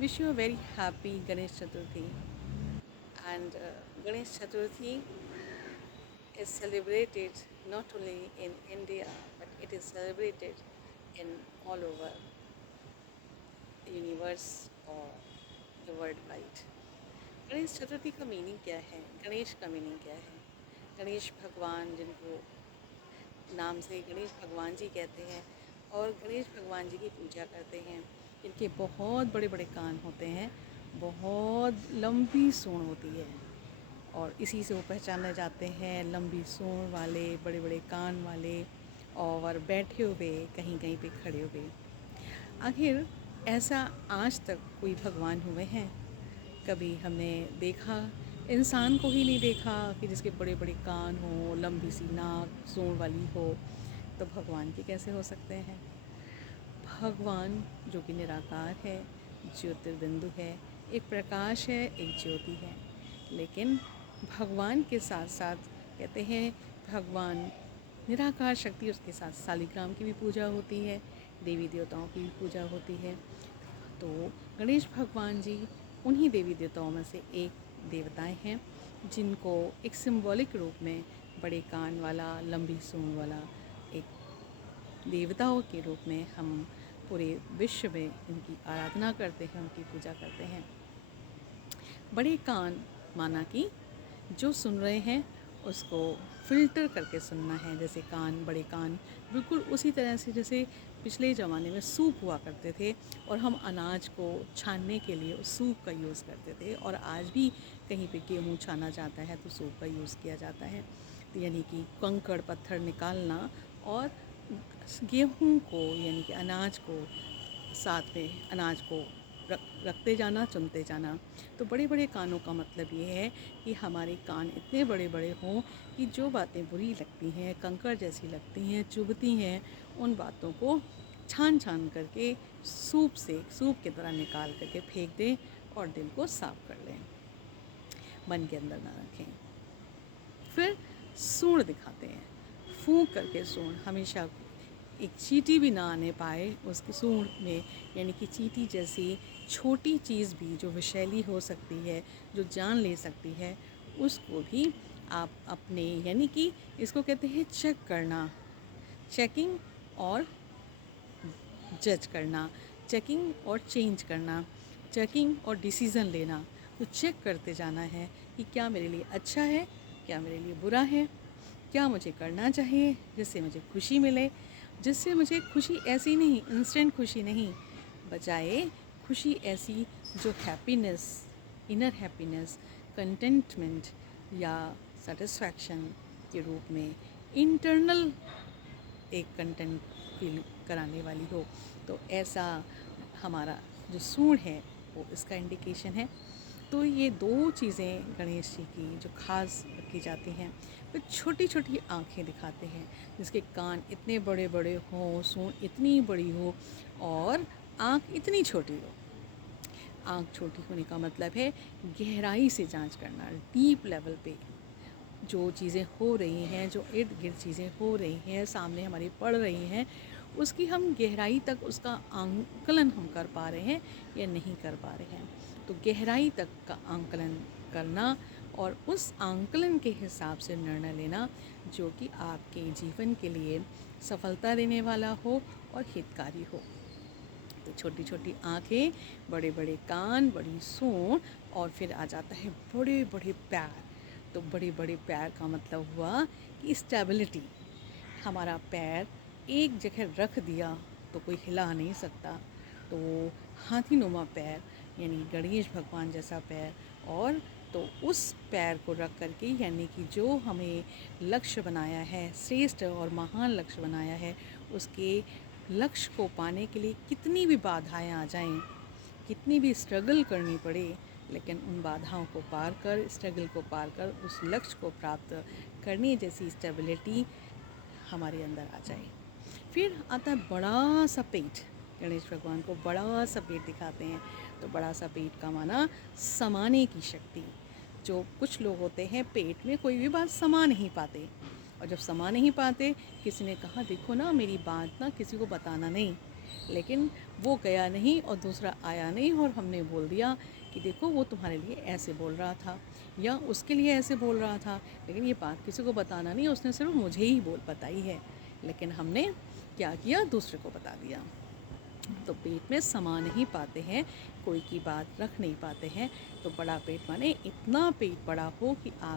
Wish you a very happy Ganesh Chaturthi. And Ganesh Chaturthi is celebrated not only in India but it is celebrated in all over the universe or the worldwide. Ganesh Chaturthi का meaning क्या है? गणेश का meaning क्या है? गणेश भगवान जिनको नाम से गणेश भगवान जी कहते हैं और गणेश भगवान जी की पूजा करते हैं। इनके बहुत बड़े बड़े कान होते हैं, बहुत लंबी सूंड होती है और इसी से वो पहचाने जाते हैं, लंबी सूंड वाले, बड़े बड़े कान वाले और बैठे हुए, कहीं कहीं पे खड़े हुए। आखिर ऐसा आज तक कोई भगवान हुए हैं? कभी हमने देखा, इंसान को ही नहीं देखा कि जिसके बड़े बड़े कान हों, लंबी सी नाक, सूंड वाली हो, तो भगवान के कैसे हो सकते हैं? भगवान जो कि निराकार है, ज्योतिर्बिंदु है, एक प्रकाश है, एक ज्योति है। लेकिन भगवान के साथ साथ कहते हैं भगवान निराकार शक्ति, उसके साथ शालिग्राम की भी पूजा होती है, देवी देवताओं की भी पूजा होती है। तो गणेश भगवान जी उन्हीं देवी देवताओं में से एक देवताएं हैं जिनको एक सिंबॉलिक रूप में बड़े कान वाला, लंबी सूंड वाला एक देवताओं के रूप में हम पूरे विश्व में इनकी आराधना करते हैं, उनकी पूजा करते हैं। बड़े कान माना कि जो सुन रहे हैं उसको फ़िल्टर करके सुनना है। जैसे कान, बड़े कान, बिल्कुल उसी तरह से जैसे पिछले ज़माने में सूप हुआ करते थे और हम अनाज को छानने के लिए उस सूप का यूज़ करते थे, और आज भी कहीं पे गेहूँ छाना जाता है तो सूप का यूज़ किया जाता है। तो यानी कि कंकड़ पत्थर निकालना और गेहूँ को यानी कि अनाज को साथ में अनाज को रखते जाना, चुनते जाना। तो बड़े बड़े कानों का मतलब ये है कि हमारे कान इतने बड़े बड़े हों कि जो बातें बुरी लगती हैं, कंकड़ जैसी लगती हैं, चुभती हैं, उन बातों को छान छान करके सूप की तरह निकाल करके फेंक दें और दिल को साफ कर लें, मन के अंदर ना रखें। फिर सूंड दिखाते हैं, फूंक करके सूंड, हमेशा एक चींटी भी ना आने पाए उसकी सूंड में, यानी कि चींटी जैसी छोटी चीज़ भी जो विषैली हो सकती है, जो जान ले सकती है, उसको भी आप अपने यानी कि इसको कहते हैं चेक करना, चेकिंग और जज करना, चेकिंग और चेंज करना, चेकिंग और डिसीज़न लेना। तो चेक करते जाना है कि क्या मेरे लिए अच्छा है, क्या मेरे लिए बुरा है, क्या मुझे करना चाहिए जिससे मुझे खुशी मिले, जिससे मुझे खुशी ऐसी नहीं, इंस्टेंट खुशी नहीं, बजाय खुशी ऐसी जो हैप्पीनेस, इनर हैप्पीनेस, कंटेंटमेंट या सेटिस्फैक्शन के रूप में इंटरनल एक कंटेंट फील कराने वाली हो। तो ऐसा हमारा जो सूंड है वो इसका इंडिकेशन है। तो ये दो चीज़ें गणेश जी की जो खास रखी जाती हैं। फिर छोटी छोटी आँखें दिखाते हैं, जिसके कान इतने बड़े बड़े हों, सूंड इतनी बड़ी हो और आँख इतनी छोटी हो। आँख छोटी होने का मतलब है गहराई से जांच करना, डीप लेवल पे जो चीज़ें हो रही हैं, जो इर्द गिर्द चीज़ें हो रही हैं, सामने हमारी पड़ रही हैं, उसकी हम गहराई तक उसका आंकलन हम कर पा रहे हैं या नहीं कर पा रहे हैं। तो गहराई तक का आंकलन करना और उस आंकलन के हिसाब से निर्णय लेना जो कि आपके जीवन के लिए सफलता देने वाला हो और हितकारी हो। तो छोटी छोटी आँखें, बड़े बड़े कान, बड़ी सूंड और फिर आ जाता है बड़े बड़े पैर। तो बड़े बड़े पैर का मतलब हुआ कि स्टेबिलिटी, हमारा पैर एक जगह रख दिया तो कोई हिला नहीं सकता। तो हाथीनुमा पैर यानी गणेश भगवान जैसा पैर, और तो उस पैर को रख करके यानी कि जो हमें लक्ष्य बनाया है, श्रेष्ठ और महान लक्ष्य बनाया है, उसके लक्ष्य को पाने के लिए कितनी भी बाधाएं आ जाएं, कितनी भी स्ट्रगल करनी पड़े, लेकिन उन बाधाओं को पार कर, स्ट्रगल को पार कर उस लक्ष्य को प्राप्त करने जैसी स्टेबिलिटी हमारे अंदर आ जाए। फिर आता है बड़ा सा पेट। गणेश भगवान को बड़ा सा पेट दिखाते हैं। तो बड़ा सा पेट का माना समाने की शक्ति। जो कुछ लोग होते हैं पेट में कोई भी बात समा नहीं पाते, और जब समा नहीं पाते, किसी ने कहा देखो ना मेरी बात ना किसी को बताना नहीं, लेकिन वो गया नहीं और दूसरा आया नहीं और हमने बोल दिया कि देखो वो तुम्हारे लिए ऐसे बोल रहा था या उसके लिए ऐसे बोल रहा था, लेकिन ये बात किसी को बताना नहीं, उसने सिर्फ मुझे ही बताई है। लेकिन हमने क्या किया, दूसरे को बता दिया। तो पेट में समा नहीं पाते हैं, कोई की बात रख नहीं पाते हैं। तो बड़ा पेट माने इतना पेट बड़ा हो कि आप